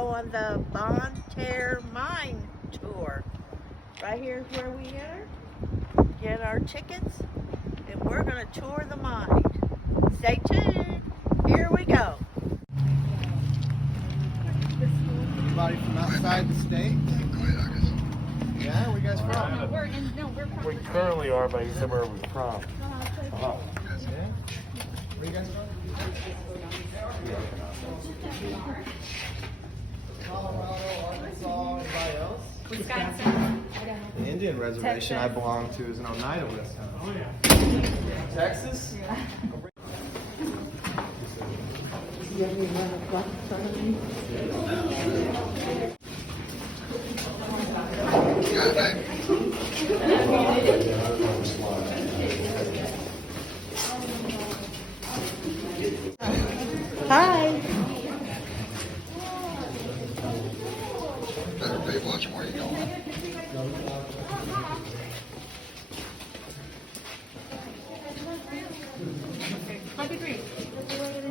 go on the Bonne Terre mine tour. Right here is where we enter, get our tickets, and we're going to tour the mine. Stay tuned. Here we go. Anybody from outside the state? Yeah, where you guys from? We currently are, but he said where we're from. Yeah. Where you guys from? Colorado, Arkansas, anybody else? Wisconsin. The Indian reservation I belong to is in Oneida, Wisconsin. Oh yeah. Texas? Yeah. Hi. Better pay watching where you're going.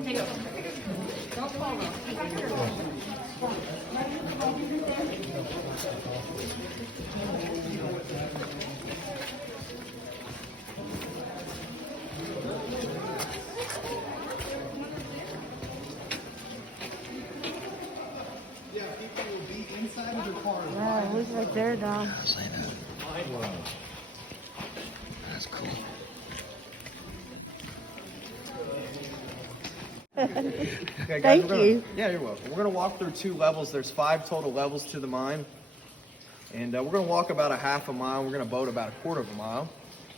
Take it. Don't follow. Yeah, people will be inside of the car. Wow, who's right there, Dom? I was saying that. That's cool. Okay, guys, Thank you. Yeah, you're welcome. We're going to walk through 2 levels. There's 5 total levels to the mine. And we're going to walk about a half a mile. We're going to boat about a quarter of a mile.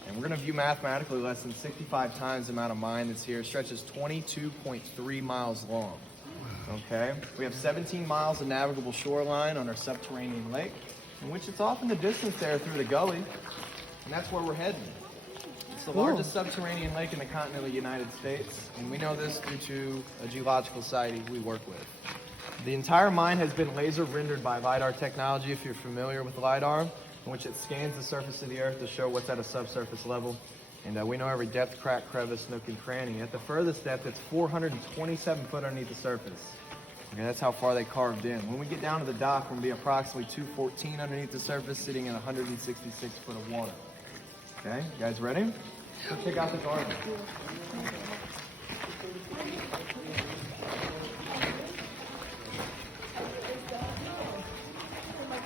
And we're going to view mathematically less than 65 times the amount of mine that's here. It stretches 22.3 miles long. Okay? We have 17 miles of navigable shoreline on our subterranean lake, in which it's off in the distance there through the gully. And that's where we're heading. It's the largest subterranean lake in the continental United States, and we know this due to a geological society we work with. The entire mine has been laser rendered by LiDAR technology, if you're familiar with LiDAR, in which it scans the surface of the earth to show what's at a subsurface level. And we know every depth, crack, crevice, nook, and cranny. At the furthest depth, it's 427 foot underneath the surface. Okay, that's how far they carved in. When we get down to the dock, we're going to be approximately 214 underneath the surface, sitting in 166 foot of water. Okay, you guys ready? Let's check out the garden.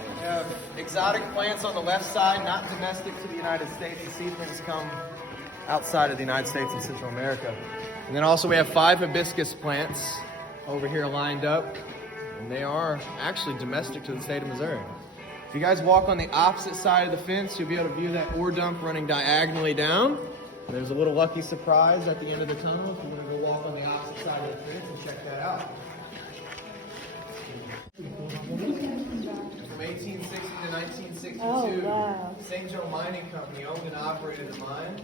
We have exotic plants on the left side, not domestic to the United States. The seedlings come outside of the United States and Central America. And then also we have 5 hibiscus plants over here lined up, and they are actually domestic to the state of Missouri. If you guys walk on the opposite side of the fence, you'll be able to view that ore dump running diagonally down. There's a little lucky surprise at the end of the tunnel if you want to go walk on the opposite side of the fence and check that out. From 1860 to 1962, St. Joe Mining Company owned and operated the mine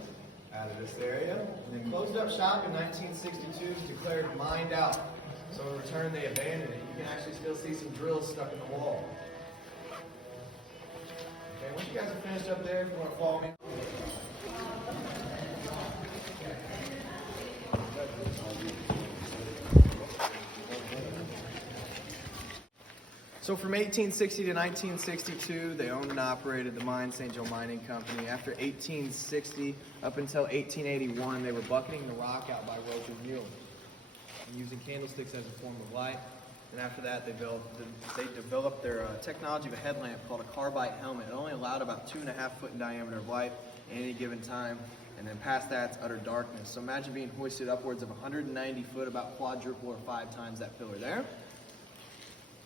out of this area, and then closed up shop in 1962, was declared mined out. So in return, they abandoned it. You can actually still see some drills stuck in the wall. Okay, once you guys are finished up there, if you want to follow me. So from 1860 to 1962, they owned and operated the mine, St. Joe Mining Company. After 1860, up until 1881, they were bucketing the rock out by rope and mule, using candlesticks as a form of light. And after that, they developed their technology of a headlamp called a carbide helmet. It only allowed about 2.5 foot in diameter of light at any given time. And then past that, it's utter darkness. So imagine being hoisted upwards of 190 foot, about quadruple or 5 times that pillar there.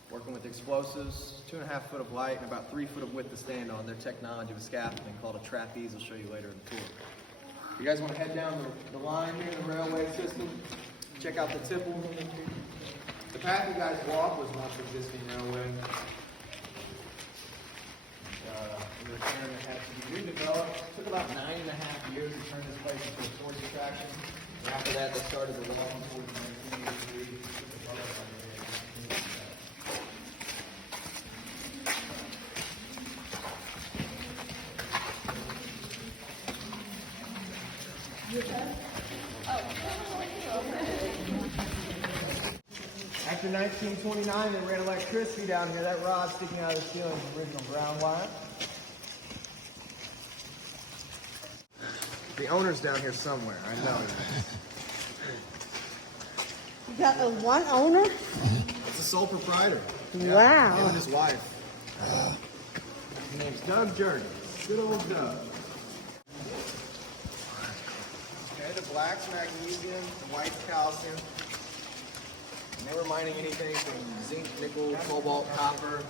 Working with explosives, 2.5 foot of light, and about 3 foot of width to stand on. Their technology of a scaffolding called a trapeze. I'll show you later in the tour. You guys want to head down the line here, the railway system, check out the tipple. The path you guys walk was once existing railway. In return, it had to be redeveloped. It took about 9.5 years to turn this place into a tourist attraction. And after that, they started the walking towards 1983. After 1929, they ran electricity down here. That rod sticking out of the ceiling is original ground wire. The owner's down here somewhere. I know it is. You got one owner? It's the sole proprietor. Wow. Him and his wife. His name's Doug Jergens. Good old Doug. Okay, the black's magnesium, the white's calcium. And they were mining anything from zinc, nickel, cobalt, copper,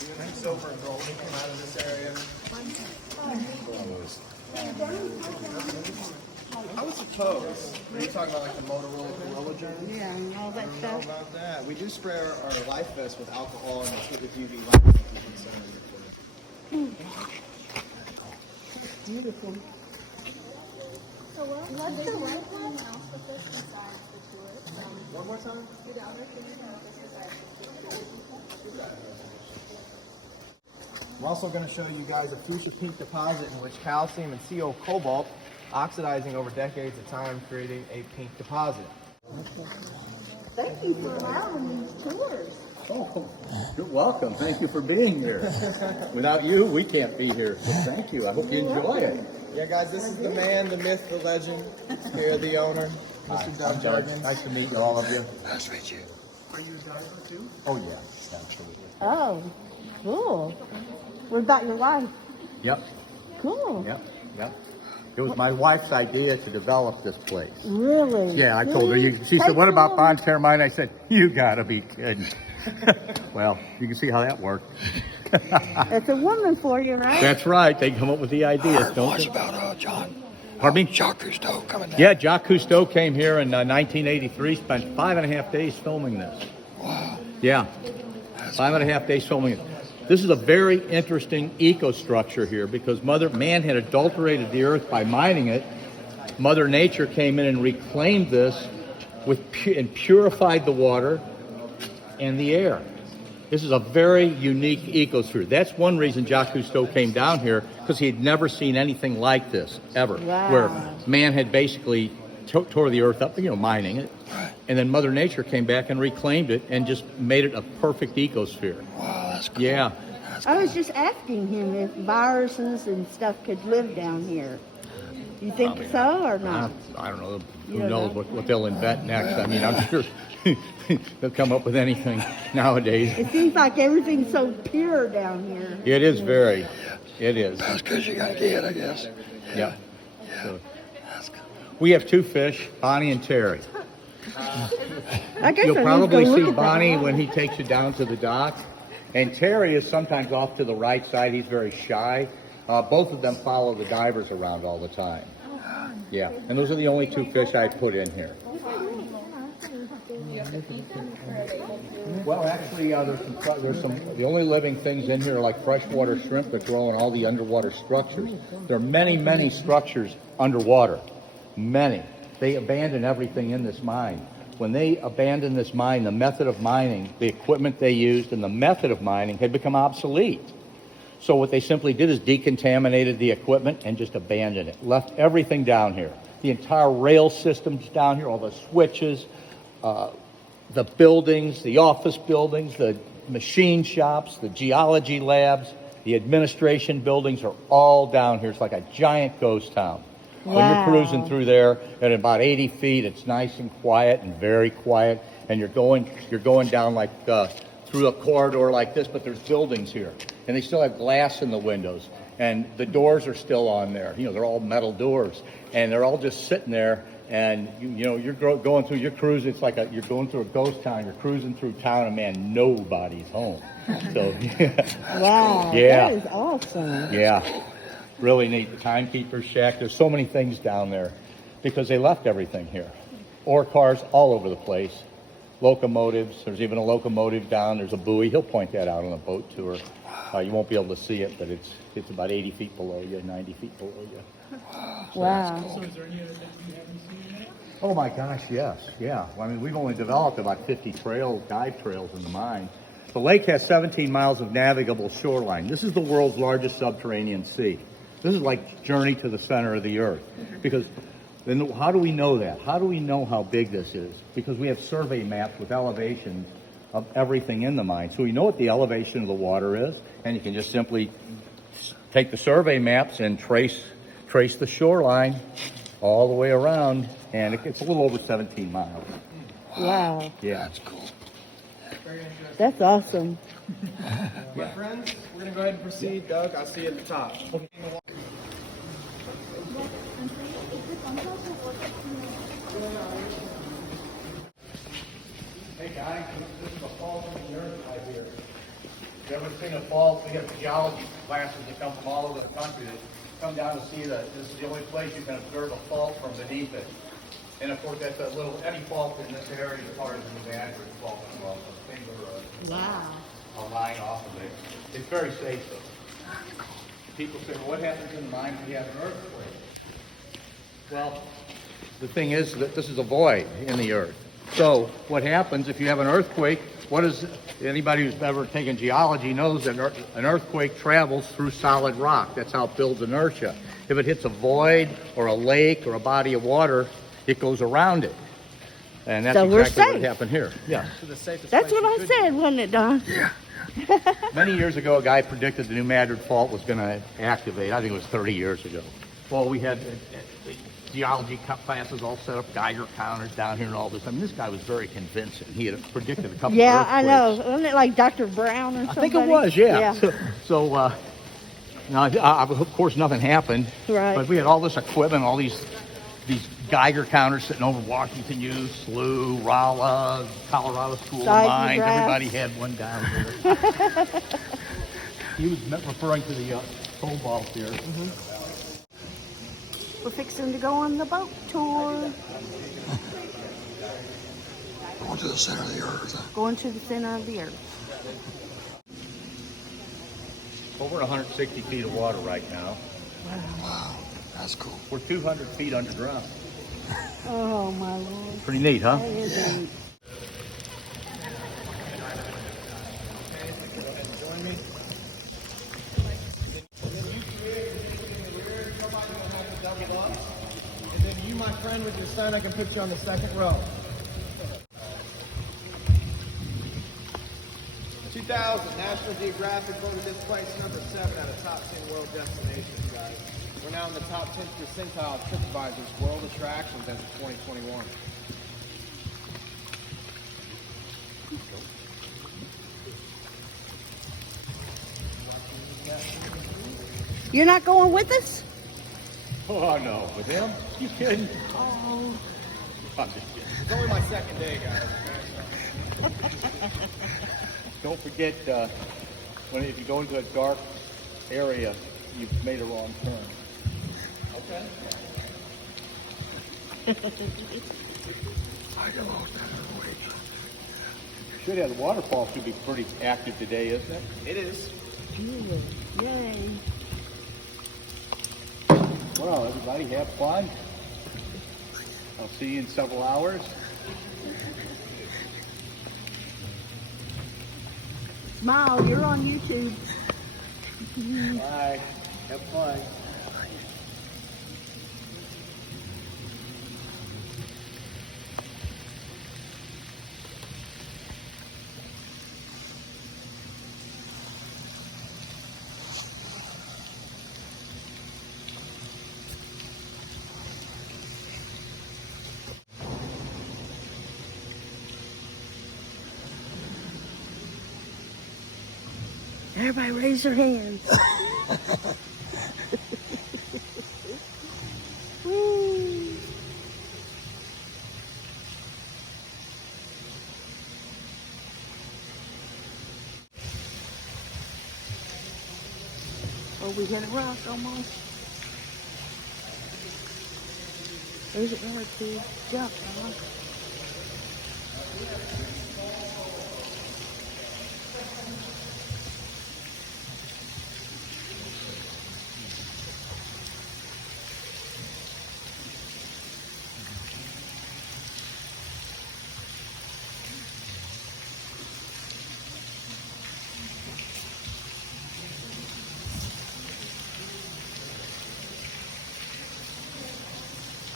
even some silver and gold that came out of this area. I would suppose. Are you talking about like the Motorola Gorilla Germs? Yeah, and all that I don't know stuff. about that. We do spray our life vests with alcohol and hit with UV light. Beautiful. So what's the one else with this besides the tour? One more time? The other thing besides the tour? I'm also going to show you guys a future pink deposit in which calcium and CO cobalt oxidizing over decades of time, creating a pink deposit. Thank you for allowing these tours. Oh, you're welcome. Thank you for being here. Without you, we can't be here. So thank you. I hope you enjoy it. Yeah, guys, this is the man, the myth, the legend. Here, the owner, Mr. Doug Jergens. Nice to meet all of you. Nice to meet you. Are you a diver too? Oh, yeah. Absolutely. Oh, cool. What about your wife? Yep. Cool. Yep. It was my wife's idea to develop this place. Really? Yeah, I told her. She said, "What about Bonne Terre mine?" I said, "You gotta be kidding." Well, you can see how that worked. It's a woman for you, right? That's right. They come up with the ideas, don't they? About John. Pardon me? Jacques Cousteau coming down. Yeah, Jacques Cousteau came here in 1983. Spent 5.5 days filming this. Wow. Yeah, 5.5 days filming it. This is a very interesting ecostructure here because man had adulterated the earth by mining it. Mother Nature came in and reclaimed this and purified the water and the air. This is a very unique ecosphere. That's one reason Jacques Cousteau came down here, because he had never seen anything like this ever, Wow. where man had basically tore the earth up, mining it, and then Mother Nature came back and reclaimed it and just made it a perfect ecosphere. Wow, that's cool. Yeah. I was just asking him if viruses and stuff could live down here. You think so or not? I don't know. You Who don't knows know? what they'll invent next? I mean, I'm sure they'll come up with anything nowadays. It seems like everything's so pure down here. It is very. It is. That's because you got it, I guess. Yeah. So, That's good. we have two fish, Bonnie and Terry. I guess You'll I probably need to go see look at that Bonnie one. when he takes you down to the dock. And Terry is sometimes off to the right side. He's very shy. Both of them follow the divers around all the time. Yeah, and those are the only two fish I put in here. Well, actually, there's some. The only living things in here are like freshwater shrimp that grow in all the underwater structures. There are many structures underwater. Many. They abandon everything in this mine. When they abandoned this mine, the method of mining, the equipment they used, and the method of mining had become obsolete. So what they simply did is decontaminated the equipment and just abandoned it. Left everything down here. The entire rail system's down here, all the switches, the buildings, the office buildings, the machine shops, the geology labs, the administration buildings are all down here. It's like a giant ghost town. When you're Wow. cruising through there at about 80 feet, it's nice and quiet and very quiet. And you're going down like through a corridor like this, but there's buildings here. And they still have glass in the windows. And the doors are still on there. They're all metal doors. And they're all just sitting there. And, you're going through your cruise. It's like you're going through a ghost town. You're cruising through town, and, man, nobody's home. So, Wow, Yeah. that is awesome. yeah, really neat. The timekeeper's shack. There's so many things down there because they left everything here. Ore cars all over the place. Locomotives. There's even a locomotive down. There's a buoy. He'll point that out on a boat tour. You won't be able to see it, but it's about 80 feet below you, 90 feet below you. Wow. Oh my gosh, yes, yeah. I mean, we've only developed about 50 dive trails in the mine. The lake has 17 miles of navigable shoreline. This is the world's largest subterranean sea. This is like journey to the center of the earth. Because then how do we know that? How do we know how big this is? Because we have survey maps with elevations of everything in the mine. So we know what the elevation of the water is, and you can just simply take the survey maps and trace the shoreline all the way around, and it's a little over 17 miles. Wow. Yeah. That's cool. That's awesome. My friends, we're going to go ahead and proceed. Doug, I'll see you at the top. Hey guys, this is a fault in the earth right here. You ever seen a fault? We have geology classes that come from all over the country that come down to see that this is the only place you can observe a fault from beneath it. And of course, that's a little, any fault in this area as far as the Niagara fault as well. So things are a line off of it. It's very safe though. People say, well, what happens in the mine when you have an earthquake? Well, the thing is that this is a void in the earth. So what happens if you have an earthquake? What is, anybody who's ever taken geology knows that an earthquake travels through solid rock. That's how it builds inertia. If it hits a void or a lake or a body of water, it goes around it. And that's So we're exactly what safe. happened here. Yeah. That's what I said, wasn't it, Don? Yeah. Many years ago, a guy predicted the New Madrid Fault was going to activate. I think it was 30 years ago. Well, we had geology classes all set up, Geiger counters down here and all this. I mean, this guy was very convincing. He had predicted a couple Yeah, of I know. earthquakes. Wasn't it like Dr. Brown or I something? think it was, yeah. Now, of course, nothing happened. Right. But we had all this equipment, all these Geiger counters sitting over Washington U, SLU, Rolla, Colorado School of Mines. Seismographs. Everybody had one down here. He was referring to the cobalt here. We're fixing to go on the boat tour. Going to the center of the earth. Going to the center of the earth. Over 160 feet of water right now. Wow, that's cool. We're 200 feet underground. Oh, my Lord. Pretty neat, huh? That is neat. And then you, my friend, with your son, I can put you on the second row. 2000, National Geographic voted this place number 7 out of top 10 world destinations, guys. We're now in the top 10 percentile of TripAdvisor's world attractions as of 2021. You're not going with us? Oh, no. With him? You kidding? Oh. I'm just kidding. It's only my second day, guys. Don't forget, if you go into a dark area, you've made a wrong turn. Okay. I can load that away. Should have the waterfall should be pretty active today, isn't it? It is. Yay. Well, everybody have fun. I'll see you in several hours. Smile, you're on YouTube. Bye. Have fun. Everybody raise their hands. Woo. Oh, we hit a rock almost. There's an arrow to jump, huh?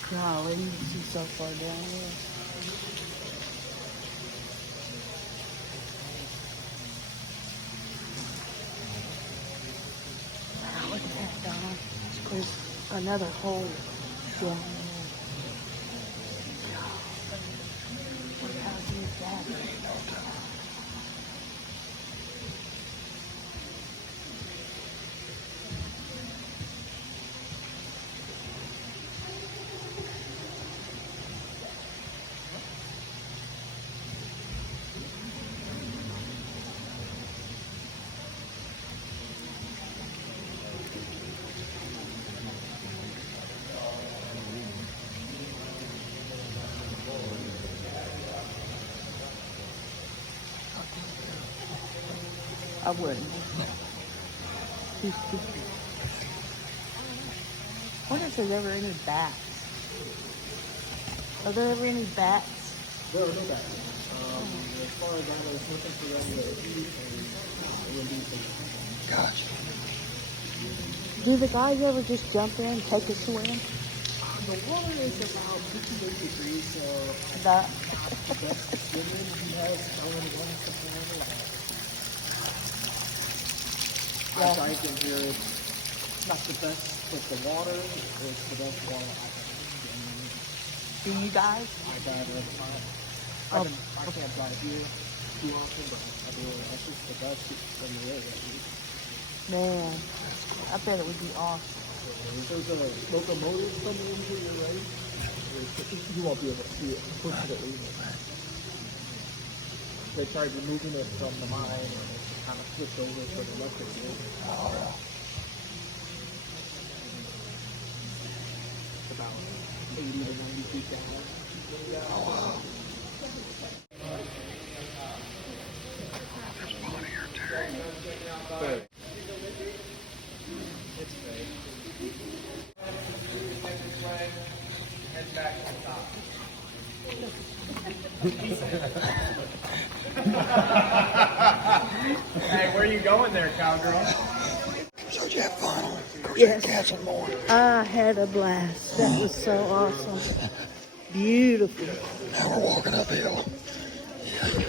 Golly, she's so far down here. down. There's another hole down there. Look how deep that is. I wouldn't. I wonder if there's ever any bats. Are there ever any bats? There are no bats. As far as I know, it's looking for them to eat and Gosh. Do the guys ever just jump in, take a swim? the water is about 58 degrees, so That. the best swimming he has already won the planet. As I can hear, it's not the best, but the water is the best water I can. Do you guys? I dive every time. I can't dive here too often, but I do. That's just the best in the area. Man, I bet it would be awesome. If there's a locomotive somewhere in here, you're right, you won't be able to see it, unfortunately. They tried removing it from the mine and it kind of switched over for the electric grid. It's about 80 to 90 feet down. There's Bonnie here, Terry. It's fake. Hey, where are you going there, cowgirl? So did you have fun? Go Yes. check cats and more. I had a blast. That was so awesome. Beautiful. Now we're walking uphill. Yeah.